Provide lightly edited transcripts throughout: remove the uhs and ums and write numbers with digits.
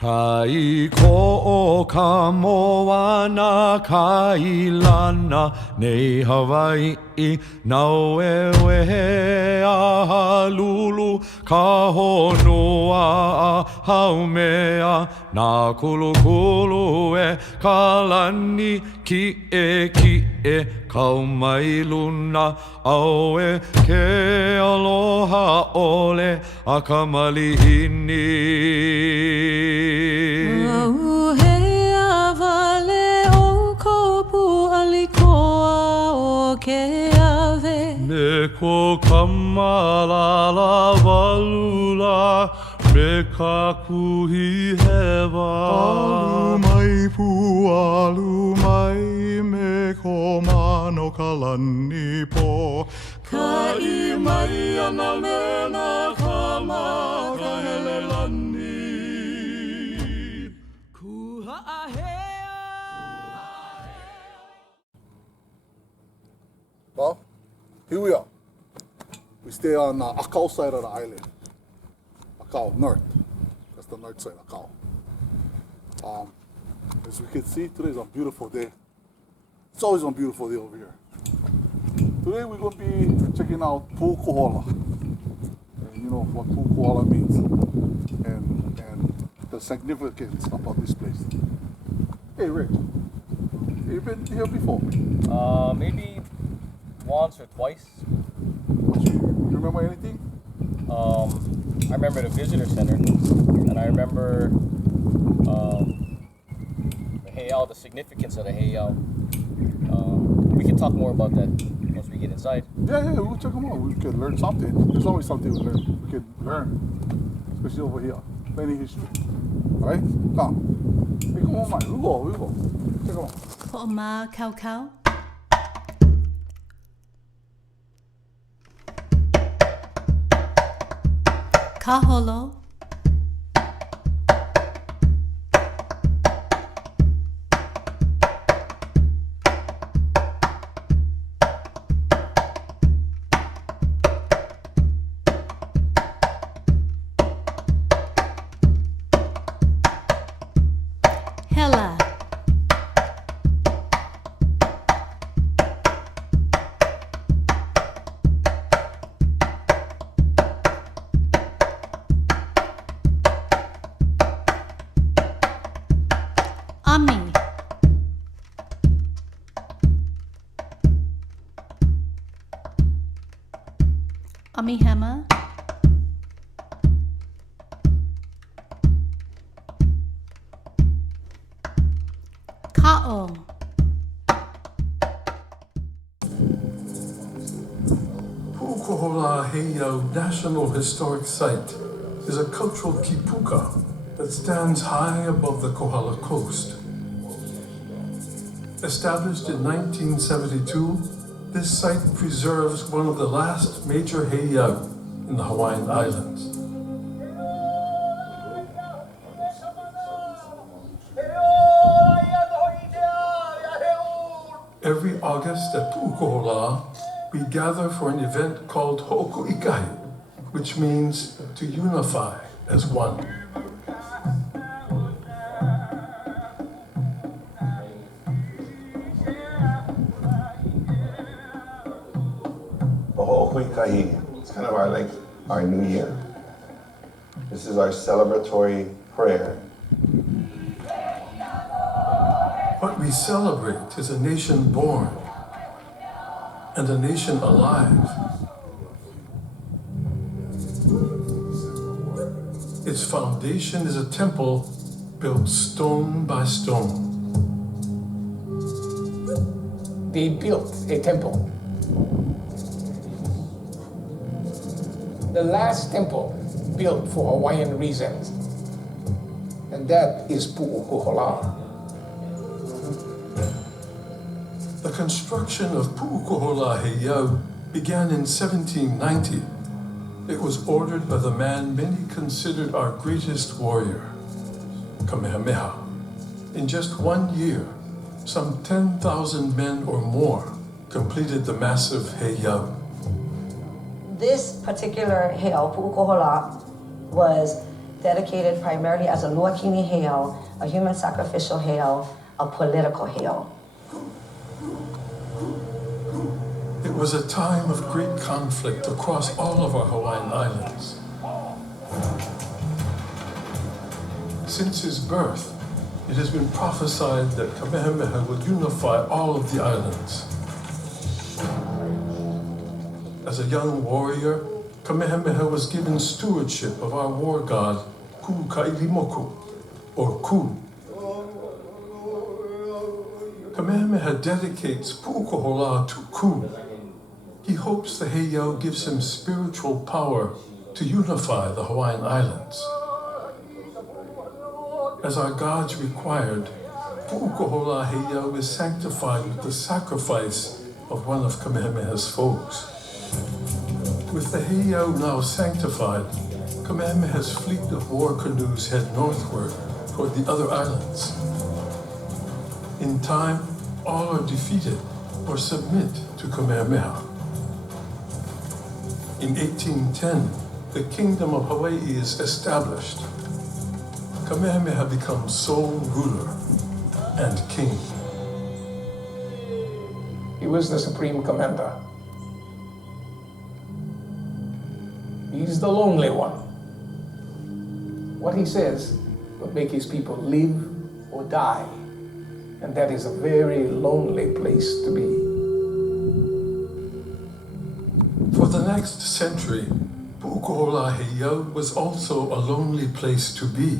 Kai ko'o ka moana kai lana nei Hawai'i Naue wehe a halulu ka honua a haumea Na kulukulu e ka lani ki e kau mai luna au e ke aloha ole a ka malihini Me ko kamalala walula me ka kuhi hewa Alu mai pu alu mai me ko mano ka lani po Ka I mai ana me na ka ma ka hele lani Kuha a Well, here we are. We stay on the Akau side of the island. Akau, north. That's the north side, Akau. As we can see, today is a beautiful day. It's always a beautiful day over here. Today we're going to be checking out ukohola. And you know what ukohola means. And the significance about this place. Hey, Rich. You've been here before? Maybe once or twice. You remember anything? I remember the visitor center, and I remember the Heiau, the significance of the Heiau. We can talk more about that once we get inside. Yeah, we'll check them out. We can learn something. There's always something we can learn, especially over here. Plenty history. All right? Come. Hey, come on, man. We go. Check them out. Ho'oma kau. Kaholo. Hela. Ami. Amihema. Ka'o. Ukohola Heiau National Historic Site is a cultural kipuka that stands high above the Kohala coast. Established in 1972, this site preserves one of the last major heiau in the Hawaiian Islands. Every August at Pu'ukohola, we gather for an event called Ho'oku'ikai, which means to unify as one. It's kind of our new year. This is our celebratory prayer. What we celebrate is a nation born and a nation alive. Its foundation is a temple built stone by stone. They built a temple. The last temple built for Hawaiian reasons, and that is Pu'ukohola. The construction of Pu'ukohola Heiau began in 1790. It was ordered by the man many considered our greatest warrior, Kamehameha. In just 1 year, some 10,000 men or more completed the massive Heiau. This particular heiau, Pu'ukohola, was dedicated primarily as a luakini heiau, a human sacrificial heiau, a political heiau. It was a time of great conflict across all of our Hawaiian islands. Since his birth, it has been prophesied that Kamehameha would unify all of the islands. As a young warrior, Kamehameha was given stewardship of our war god, Ku Kailimoku, or Ku. Kamehameha dedicates Pu'ukohola to Ku. He hopes the heiau gives him spiritual power to unify the Hawaiian Islands. As our gods required, Pu'ukohola heiau is sanctified with the sacrifice of one of Kamehameha's foes. With the heiau now sanctified, Kamehameha's fleet of war canoes head northward toward the other islands. In time, all are defeated or submit to Kamehameha. In 1810, the Kingdom of Hawaii is established. Kamehameha becomes sole ruler and king. He was the supreme commander. He's the lonely one. What he says will make his people live or die. And that is a very lonely place to be. For the next century, Pu'ukohola heiau was also a lonely place to be.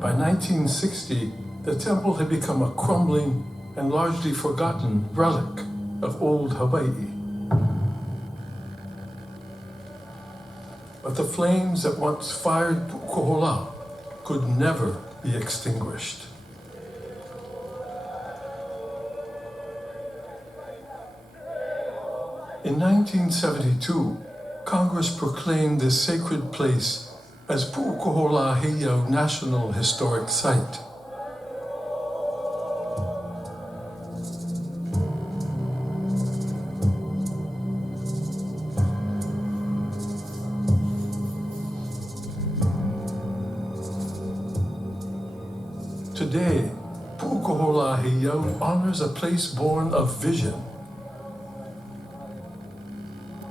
By 1960, the temple had become a crumbling and largely forgotten relic of old Hawaii. But the flames that once fired Pu'ukohola could never be extinguished. In 1972, Congress proclaimed this sacred place as Pu'ukohola Heiau National Historic Site. Today, Pu'ukohola Heiau honors a place born of vision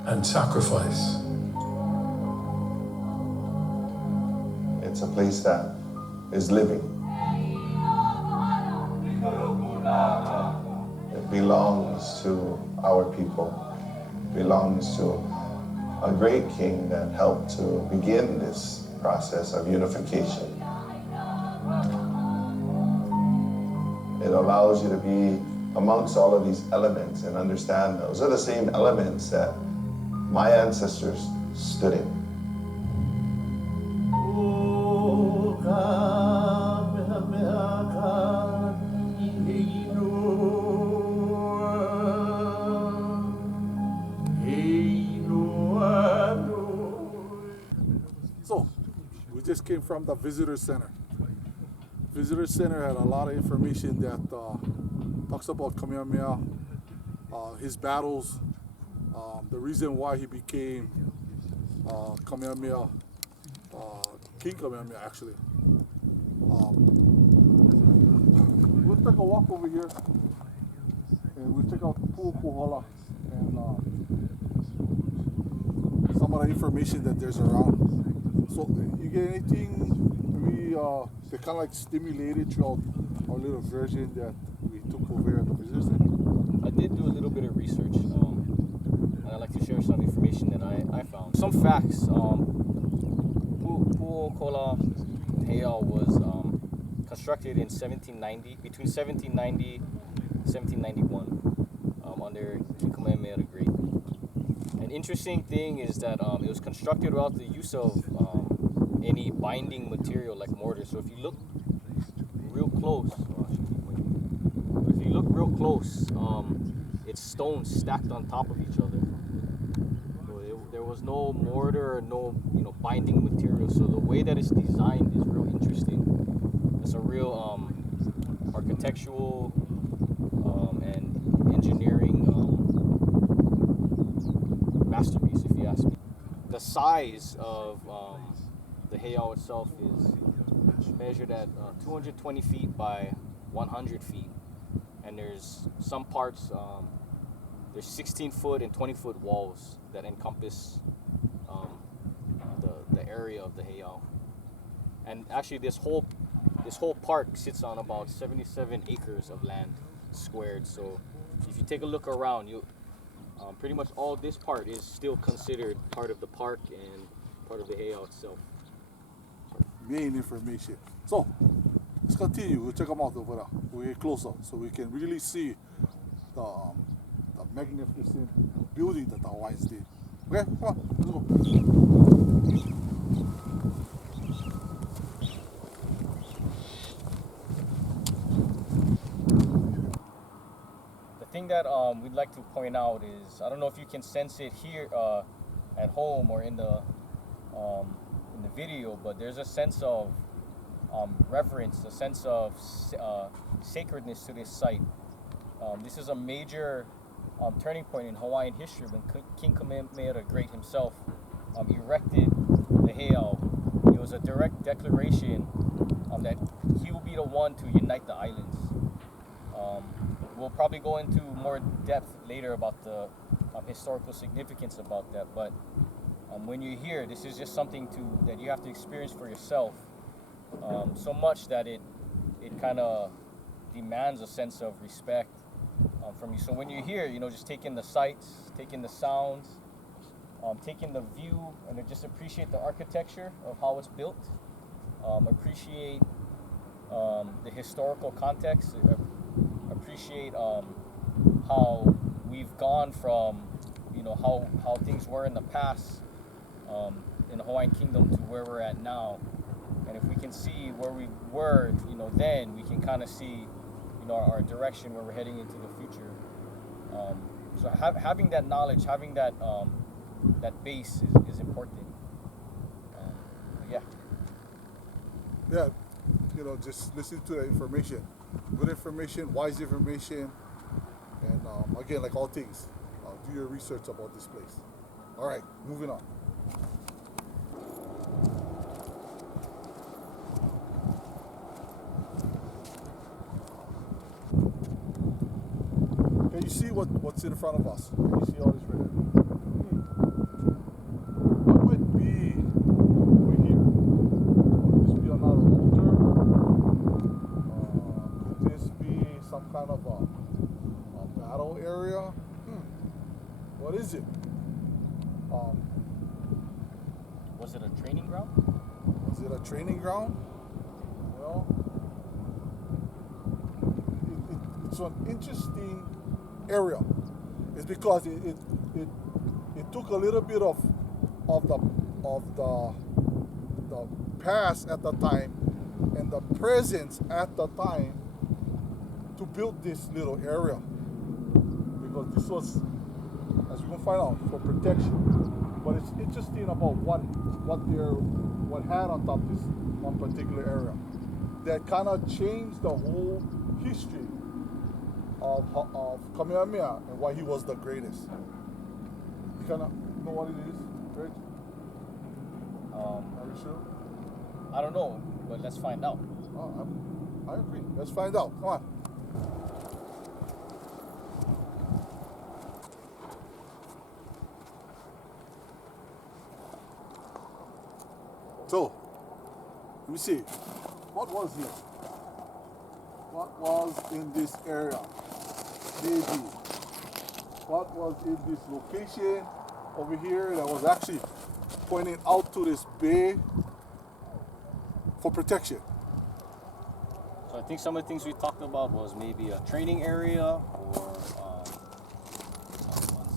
and sacrifice. It's a place that is living. It belongs to our people. It belongs to a great king that helped to begin this process of unification. It allows you to be amongst all of these elements and understand those are the same elements that my ancestors stood in. So, we just came from the visitor center. Visitor center had a lot of information that talks about Kamehameha, his battles, the reason why he became Kamehameha, King Kamehameha actually. We'll take a walk over here and we'll check out Pu'ukohola and some of the information that there's around. So you get anything they kind of like stimulated throughout our little version that we took over here at the visitor center? I did do a little bit of research, and I'd like to share some information that I found. Some facts. Pu'ukohola Heiau was constructed in 1790, between 1790 and 1791, under King Kamehameha the Great. An interesting thing is that it was constructed without the use of any binding material like mortar. So if you look real close, it's stones stacked on top of each other. So there was no mortar or no binding material. So the way that it's designed is real interesting. It's a real architectural and engineering masterpiece, if you ask me. the size of the Heiau itself is measured at 220 feet by 100 feet, and there's some parts, there's 16-foot and 20-foot walls that encompass the area of the Heiau. And actually, this whole park sits on about 77 acres of land squared. So if you take a look around, you pretty much all this part is still considered part of the park and part of the Heiau itself. Main information. So let's continue. We'll check them out over there. We'll get closer so we can really see the magnificent building that the Hawaiians did. Okay, come on, let's go. The thing that we'd like to point out is, I don't know if you can sense it here at home or in the video, but there's a sense of reverence, a sense of sacredness to this site. This is a major turning point in Hawaiian history when King Kamehameha the Great himself erected the Heiau. It was a direct declaration that he will be the one to unite the islands. We'll probably go into more depth later about the historical significance about that, but when you're here, this is just something that you have to experience for yourself. So much that it kind of demands a sense of respect from you. So when you're here, just taking the sights, taking the sounds, taking the view, and just appreciate the architecture of how it's built. Appreciate the historical context. Appreciate how we've gone from, how things were in the past in the Hawaiian Kingdom to where we're at now. And if we can see where we were, then we can kind of see, our direction where we're heading into the future. So having that knowledge, having that base is important. Yeah. Yeah, just listen to the information. Good information, wise information, and again, like all things, do your research about this place. All right, moving on. Can you see what's in front of us? Can you see all this right here? What might be over here? Could this be another altar? Could this be some kind of a battle area? What is it? Was it a training ground? Was it a training ground? It's an interesting area. It's because it took a little bit of the past at the time and the presence at the time to build this little area, because this was, as you can find out, for protection. But it's interesting about what had on top this one particular area that kind of changed the whole history of Kamehameha and why he was the greatest. You kind of know what it is, right? Are you sure? I don't know, but let's find out. I agree. Let's find out. Come on. So, let me see. What was here? What was in this area? Maybe. What was in this location over here that was actually pointing out to this bay for protection? So I think some of the things we talked about was maybe a training area or a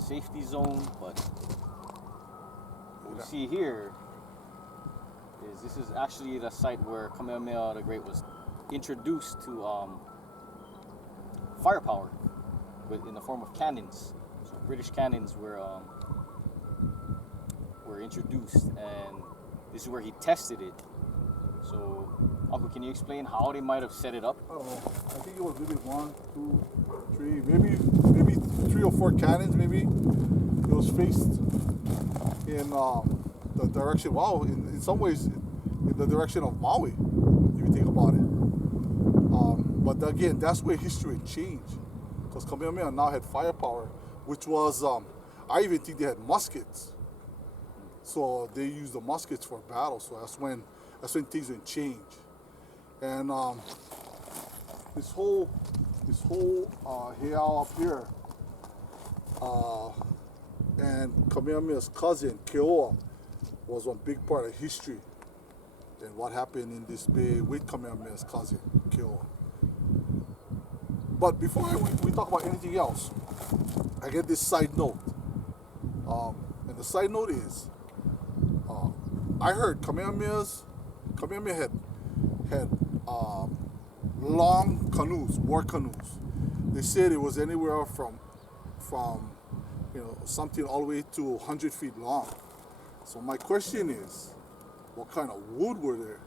safety zone, but what we see here is this is actually the site where Kamehameha the Great was introduced to firepower in the form of cannons. So British cannons were introduced, and this is where he tested it. So, Uncle, can you explain how they might have set it up? I don't know. I think it was maybe 1, 2, 3, maybe 3 or 4 cannons. Maybe it was faced in the direction, wow, in some ways, in the direction of Maui, if you think about it. But again, that's where history changed. Because Kamehameha now had firepower, which was, I even think they had muskets. So they used the muskets for battle. So that's when things would change. And this whole Heiau up here, and Kamehameha's cousin Keoa was one big part of history and what happened in this bay with Kamehameha's cousin Keoa. But before we talk about anything else, I get this side note. And the side note is, I heard Kamehameha had long canoes, war canoes. They said it was anywhere from something all the way to 100 feet long. So my question is, what kind of wood were there?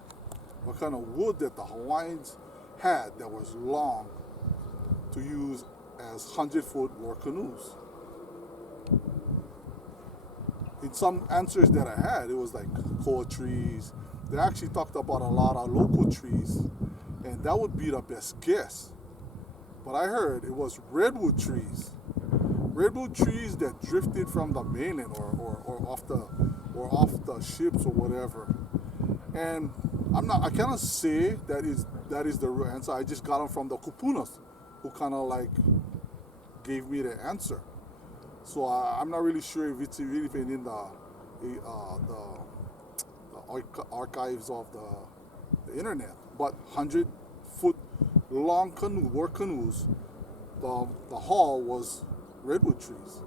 What kind of wood that the Hawaiians had that was long to use as 100-foot war canoes? In some answers that I had, it was like koa trees. They actually talked about a lot of local trees, and that would be the best guess. But I heard it was redwood trees. Redwood trees that drifted from the mainland or off the ships or whatever. And I cannot say that is the real answer. I just got them from the kupunas, who kind of like gave me the answer. So I'm not really sure if it's really been in the archives of the internet. But 100-foot long war canoes, the hull was redwood trees.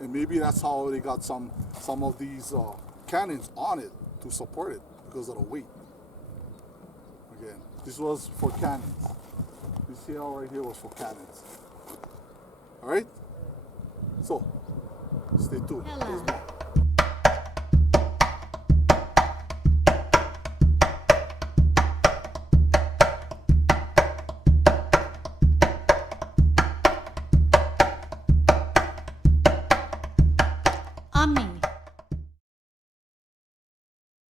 And maybe that's how they got some of these cannons on it to support it because of the weight. Again, this was for cannons. This Heiau right here was for cannons. All right? So, stay tuned. Hela. There's more.